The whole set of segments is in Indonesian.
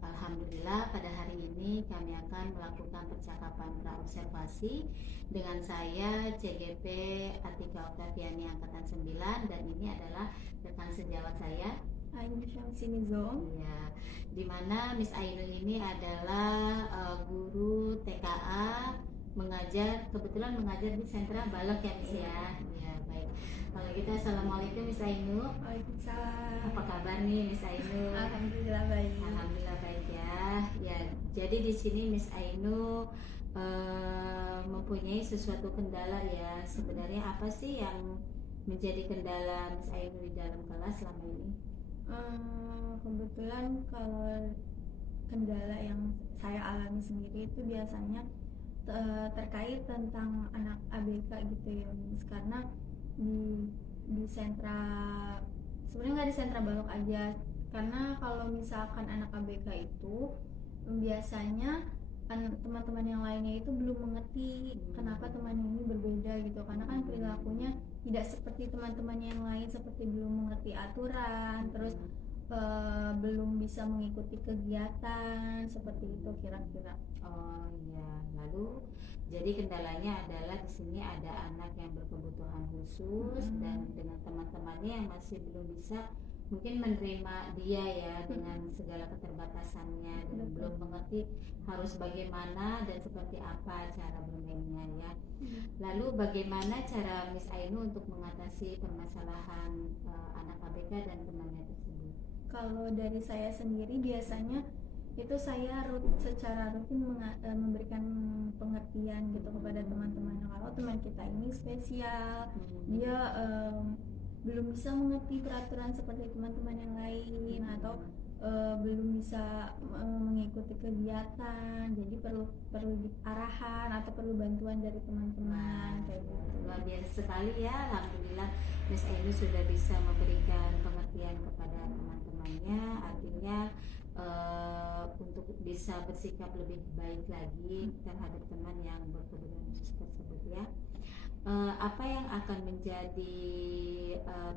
Alhamdulillah pada hari ini kami akan melakukan percakapan praobservasi dengan saya CGP Atika Oktaviani Angkatan 9 dan ini adalah rekan sejawat saya. Ainu Syamsinizom. Ya, di mana Miss Ainu ini adalah guru TKA kebetulan mengajar di sentra Balok ya Miss ya. Ya, baik. Kalau gitu assalamualaikum Miss Ainu. Waalaikumsalam. Apa kabar nih Miss Ainu? Alhamdulillah baik. Alhamdulillah baik ya. Ya, jadi di sini Miss Ainu mempunyai sesuatu kendala ya. Sebenarnya apa sih yang menjadi kendala Miss Ainu di dalam kelas selama ini? Kebetulan kalau kendala yang saya alami sendiri itu biasanya terkait tentang anak ABK gitu ya, Miss. Karena di sentra, sebenarnya nggak di sentra Balok aja, karena kalau misalkan anak ABK itu biasanya teman-teman yang lainnya itu belum mengerti kenapa teman ini berbeda gitu, karena kan perilakunya tidak seperti teman-teman yang lain, seperti belum mengerti aturan, terus belum bisa mengikuti kegiatan seperti itu kira-kira. Oh iya, lalu jadi kendalanya adalah di sini ada anak yang berkebutuhan khusus dan dengan teman-temannya yang masih belum bisa mungkin menerima dia ya dengan segala keterbatasannya dan belum mengerti harus bagaimana dan seperti apa cara bermainnya ya. Lalu bagaimana cara Miss Ainu untuk mengatasi permasalahan anak ABK dan temannya tersebut? Kalau dari saya sendiri biasanya itu saya secara rutin memberikan pengertian gitu kepada teman-teman, kalau teman kita ini spesial, dia belum bisa mengerti peraturan seperti teman-teman yang lain, atau belum bisa mengikuti kegiatan, jadi perlu arahan atau perlu bantuan dari teman-teman kayak gitu. Luar biasa sekali ya, alhamdulillah Miss Ainu sudah bisa memberikan pengertian kepada teman-temannya, artinya untuk bisa bersikap lebih baik lagi terhadap teman yang berkebutuhan khusus tersebut ya. Apa yang akan menjadi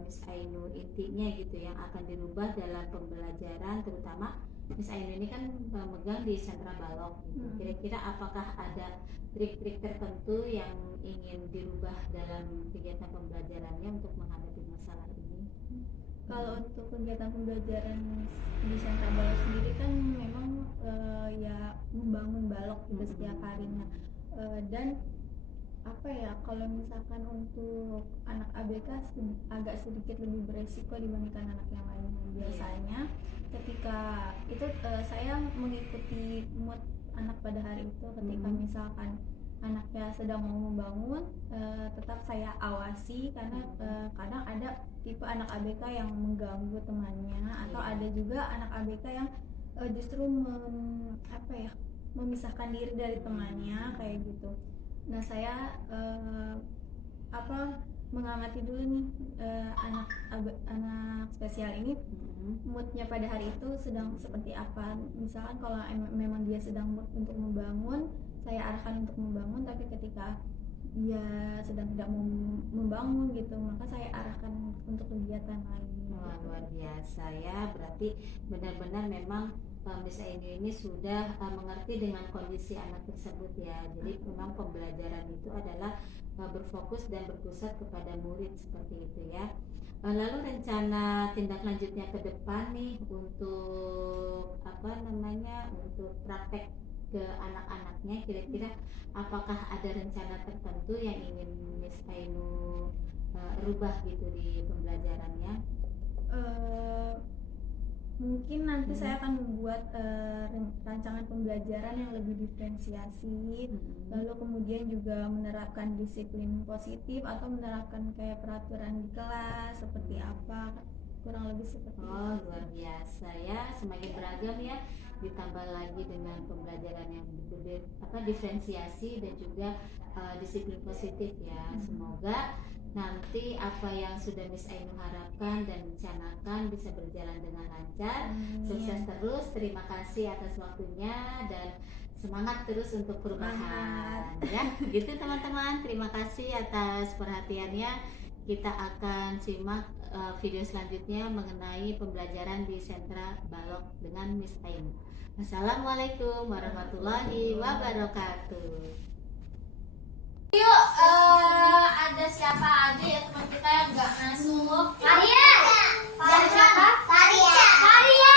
Miss Ainu intinya gitu yang akan dirubah dalam pembelajaran, terutama Miss Ainu ini kan memegang di sentra Balok gitu. Kira-kira apakah ada trik-trik tertentu yang ingin dirubah dalam kegiatan pembelajarannya untuk menghadapi masalah ini? Kalau untuk kegiatan pembelajaran di sentra Balok sendiri kan memang ya membangun balok gitu setiap harinya, dan apa ya, kalau misalkan untuk anak ABK agak sedikit lebih beresiko dibandingkan anak yang lainnya. Biasanya ketika itu saya mengikuti mood anak pada hari itu. Ketika misalkan anaknya sedang mau membangun, tetap saya awasi, karena kadang ada tipe anak ABK yang mengganggu temannya, atau ada juga anak ABK yang justru memisahkan diri dari temannya kayak gitu. Nah, saya mengamati dulu nih anak spesial ini, moodnya pada hari itu sedang seperti apa. Misalkan kalau memang dia sedang mood untuk membangun, saya arahkan untuk membangun, tapi ketika dia sedang tidak mau membangun gitu, maka saya arahkan untuk kegiatan lain. Wah, luar biasa ya, berarti benar-benar memang Miss Ainu ini sudah mengerti dengan kondisi anak tersebut ya. Jadi memang pembelajaran itu adalah berfokus dan berpusat kepada murid seperti itu ya. Lalu rencana tindak lanjutnya ke depan nih untuk untuk praktek ke anak-anaknya, kira-kira apakah ada rencana tertentu yang ingin Miss Ainu rubah gitu di pembelajarannya? Mungkin nanti saya akan membuat rancangan pembelajaran yang lebih diferensiasi, lalu kemudian juga menerapkan disiplin positif atau menerapkan kayak peraturan di kelas seperti apa, kurang lebih seperti itu. Luar biasa ya, semakin beragam ya, ditambah lagi dengan pembelajaran yang diferensiasi dan juga disiplin positif ya. Semoga nanti apa yang sudah Miss Ainu harapkan dan rencanakan bisa berjalan dengan lancar. Sukses terus, terima kasih atas waktunya dan semangat terus untuk perubahan ya. Gitu teman-teman, terima kasih atas perhatiannya. Kita akan simak video selanjutnya mengenai pembelajaran di sentra Balok dengan Miss Ain. Assalamualaikum warahmatullahi wabarakatuh. Yuk, ada siapa aja ya teman kita yang nggak masuk? Maria. Dari siapa? Maria. Maria.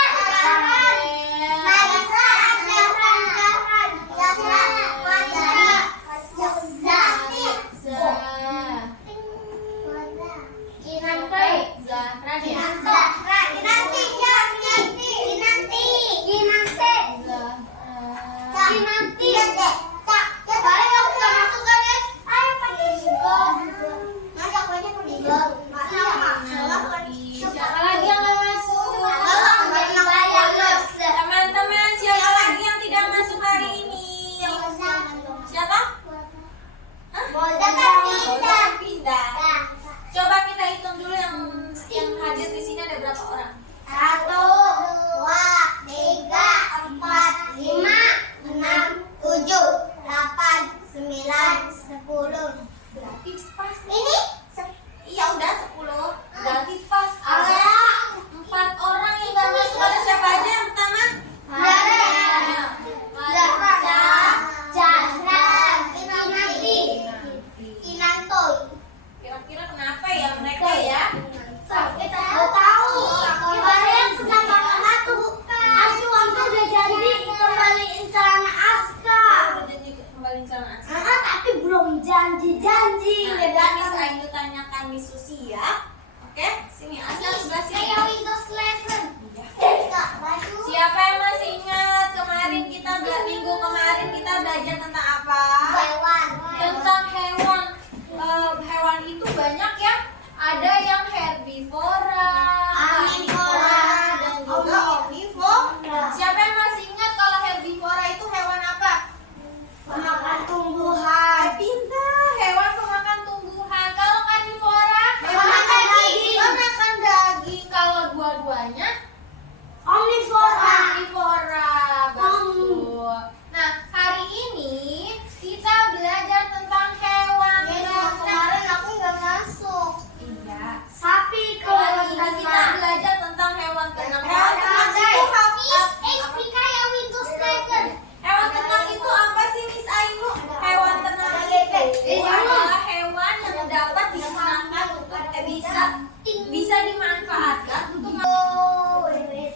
Siapa lagi yang nggak masuk? Teman-teman, siapa lagi yang tidak masuk hari ini? Siapa? Pindah. Coba kita hitung dulu yang hadir di sini ada berapa orang? 1, 2, 3, 4, 5, 6, 7, 8, 9, 10. Berarti pas. Ini Iya udah 10. Berarti pas. Ada 4 orang yang nggak masuk. Ada siapa aja yang pertama? Zahra, Zahra, Kinantoy. Kira-kira kenapa ya mereka ya? Kita tahu. Kemarin sama mama tuh Asuhan tuh udah janji kembaliin celana Aska. Udah janji kembali calon Aska. Tapi belum janji-janji. Nah, Miss Ayu tanyakan Miss Susi ya. Oke, sini Aska sebelah sini. Kayak Windows 11. Iya. Kak, baju. Siapa yang masih ingat minggu kemarin kita belajar tentang apa? Hewan. Tentang hewan. Hewan itu banyak ya. Ada yang herbivora, Omnivora, dan juga omnivora. Siapa yang masih ingat kalau herbivora itu hewan apa? Pemakan tumbuhan. Pintar, hewan pemakan tumbuhan. Kalau karnivora, Pemakan daging. Pemakan daging. Kalau dua-duanya Omnivora. omnivora. Betul. Nah, hari ini kita belajar tentang hewan. Kemarin aku nggak masuk. Iya. Sapi Kali ini kita belajar tentang hewan ternak. Hewan ternak itu kayak Windows 11. Hewan ternak itu apa sih Miss Ainu? Hewan ternak itu adalah hewan yang dapat digunakan untuk bisa dimanfaatkan untuk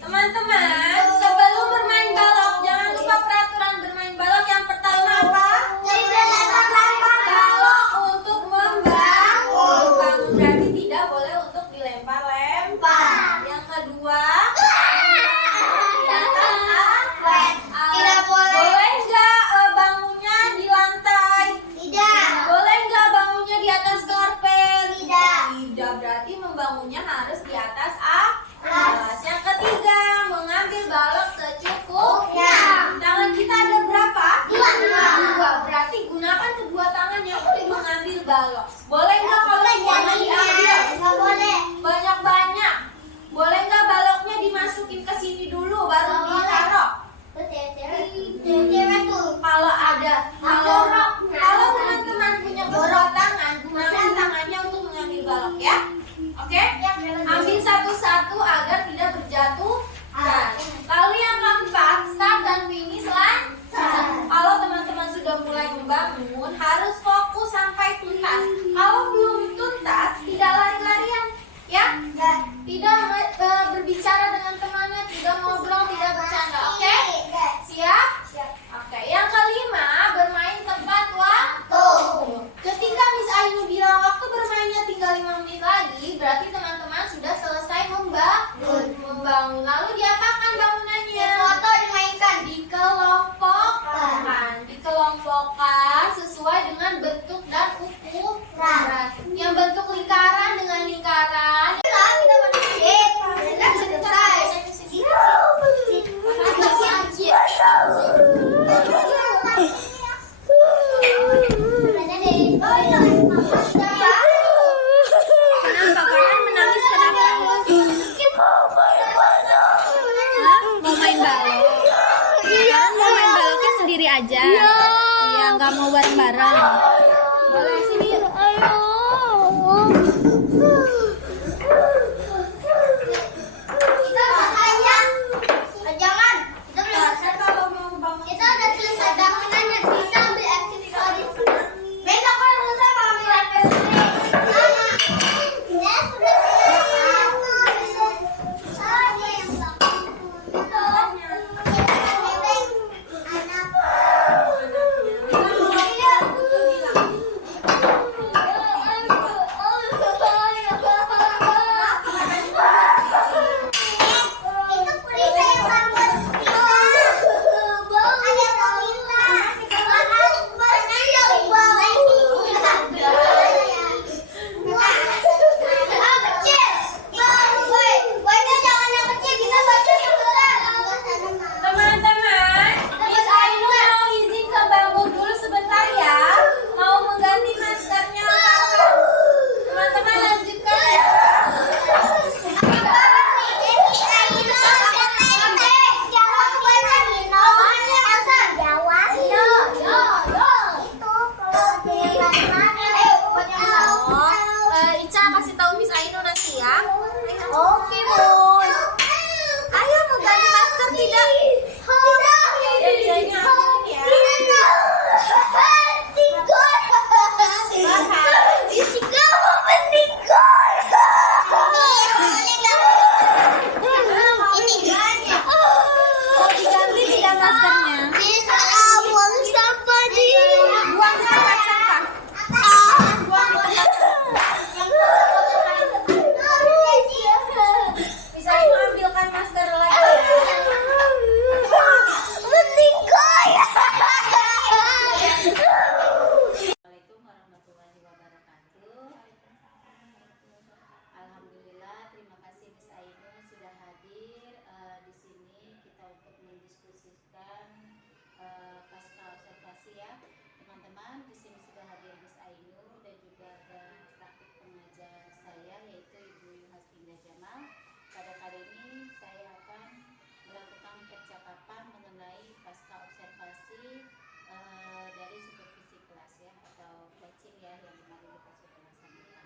teman-teman. Sebelum bermain balok, jangan lupa peraturan bermain balok. Yang pertama apa? Tidak lempar-lempar Balok untuk membangun. Berarti tidak boleh untuk dilempar-lempar. Yang kedua, di atas alat. Tidak boleh. Boleh nggak bangunnya di lantai? Tidak. Boleh nggak bangunnya di atas karpet? Tidak. Tidak, berarti membangunnya harus di atas alas. Yang ketiga, mengambil balok secukupnya. Tangan kita ada berapa? Dua. Berarti gunakan kedua tangannya untuk mengambil balok. Boleh nggak kalau semuanya diambil? Nggak boleh. Banyak-banyak. Boleh nggak baloknya dimasukin ke sini dulu baru ditaruh? Cewek tuh. Kalau teman-teman punya kedua tangan, gunakan tangannya untuk mengambil balok ya. Oke? Ambil satu-satu agar tidak berjatuhan. Lalu yang keempat, start dan finish lancar. Kalau teman-teman sudah mulai membangun, harus fokus sampai tuntas. Kalau belum tuntas, tidak lari-larian, ya? Tidak berbicara dengan temannya, tidak ngobrol, tidak bercanda. Oke? Siap? Oke. Yang kelima, bermain tepat waktu. Ketika Miss Ainu bilang waktu bermainnya tinggal 5 menit lagi, berarti teman-teman sudah selesai membangun. Lalu diapakan bangunannya? Foto dimainkan. Dikelompokkan sesuai dengan bentuk dan ukuran. Yang bentuk lingkaran dengan lingkaran. Kita berdiri. Kita selesai. Kenapa? Kalian menangis kenapa? Mau main balok? Kalian mau main baloknya sendiri aja? Iya, nggak mau bareng-bareng. Boleh sini. Ayo. kasih ya teman-teman. Di sini sudah hadir Miss Ainur dan juga ada praktik pengajar saya yaitu Ibu Yuhastinda Jamal. Pada kali ini saya akan melakukan percakapan mengenai pasca observasi dari supervisi kelas ya, atau coaching ya, yang kemarin kita sudah laksanakan.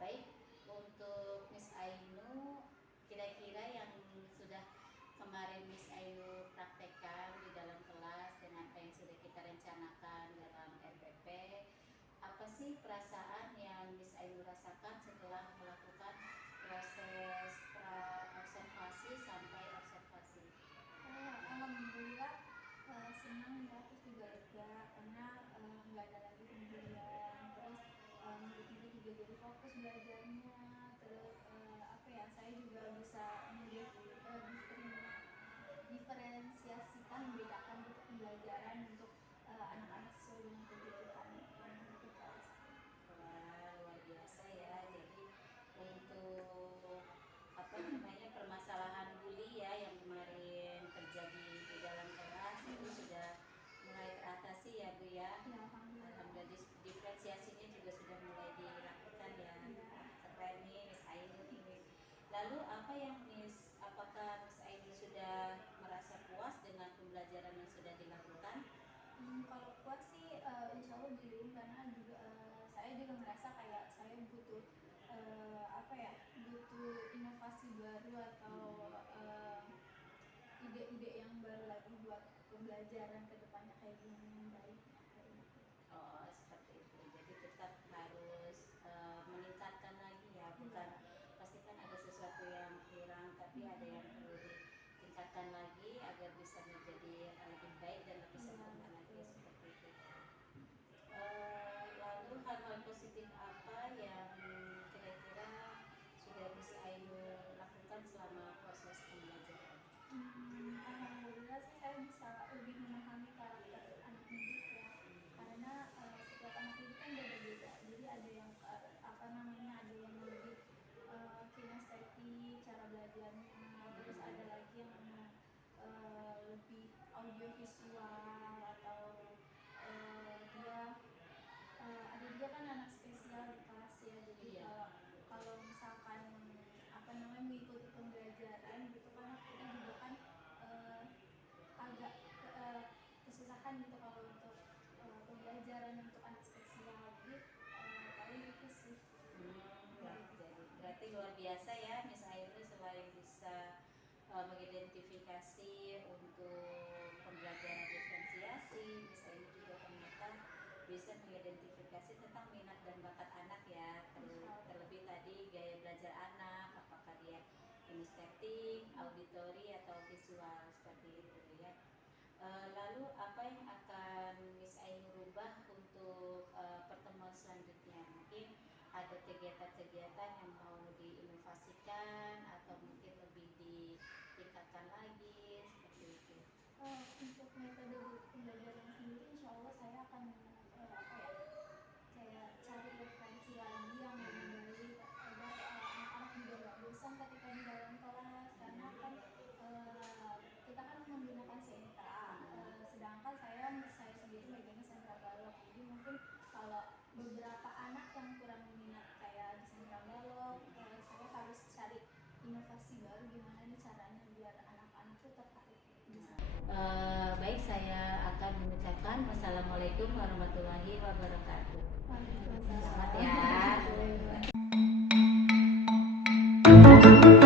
Baik, untuk Miss Ainur, kira-kira yang sudah kemarin Miss Ainur praktekkan di dalam kelas dengan apa yang sudah kita rencanakan dalam RPP, apa sih perasaan yang Miss Ainur rasakan setelah melakukan proses observasi sampai observasi? Alhamdulillah senang ya, terus juga lega karena nggak ada lagi pembulian, terus murid-murid juga jadi fokus belajarnya, terus saya juga bisa diferensiasikan, membedakan bentuk pembelajaran untuk anak-anak sesuai dengan kebutuhan anak-anak di kelas. Wah, luar biasa ya. Jadi untuk permasalahan bully ya yang kemarin terjadi di dalam kelas itu sudah mulai teratasi ya Bu ya. Alhamdulillah, diferensiasinya juga sudah mulai dilakukan ya. Keren nih Miss Ainur ini. Lalu apakah Miss Ainur sudah merasa puas dengan pembelajaran yang sudah dilakukan? Kalau puas sih insya Allah belum, karena juga saya juga merasa kayak saya butuh butuh inovasi baru atau ide-ide yang baru lagi buat pembelajaran kedepannya kayak gini yang baik. Oh, seperti itu. Jadi tetap harus meningkatkan lagi ya, bukan pasti kan ada sesuatu yang kurang, tapi ada yang perlu ditingkatkan lagi agar bisa menjadi lebih baik dan lebih sempurna lagi, seperti itu. Lalu hal-hal positif apa yang kira-kira sudah bisa Ainur lakukan selama proses pembelajaran? Alhamdulillah sih saya bisa lebih memahami karakter anak didik ya, karena setiap anak didik kan beda-beda. Jadi ada yang ada yang lebih kinestetik cara belajarnya, terus ada lagi yang lebih audiovisual, atau dia ada juga kan anak spesial di kelas ya. Jadi kalau misalkan mengikuti pembelajaran gitu kan, kita juga kan agak kesusahan gitu kalau untuk pembelajaran untuk anak spesial. Jadi paling itu sih. Berarti luar biasa ya Miss Ainur, selain bisa mengidentifikasi untuk pembelajaran diferensiasi, Miss Ainur juga ternyata bisa mengidentifikasi tentang minat dan bakat anak ya. Terlebih tadi gaya belajar anak, apakah dia kinestetik, auditori atau visual, seperti itu ya. Lalu apa yang akan Miss Ainur rubah untuk pertemuan selanjutnya? Mungkin ada kegiatan-kegiatan yang mau diinovasikan atau mungkin lebih ditingkatkan lagi, seperti itu. Untuk metode pembelajaran sendiri, insya Allah saya akan cari referensi lagi yang lebih baik agar anak-anak juga nggak bosan ketika di dalam kelas, karena kan kita kan menggunakan sentra, sedangkan saya sendiri megangnya sentra balok. Jadi mungkin kalau beberapa anak yang kurang minat kayak di sentra balok, saya harus cari inovasi baru gimana nih caranya biar anak-anak itu tertarik. Baik, saya akan mengucapkan wassalamualaikum warahmatullahi wabarakatuh. Selamat ya.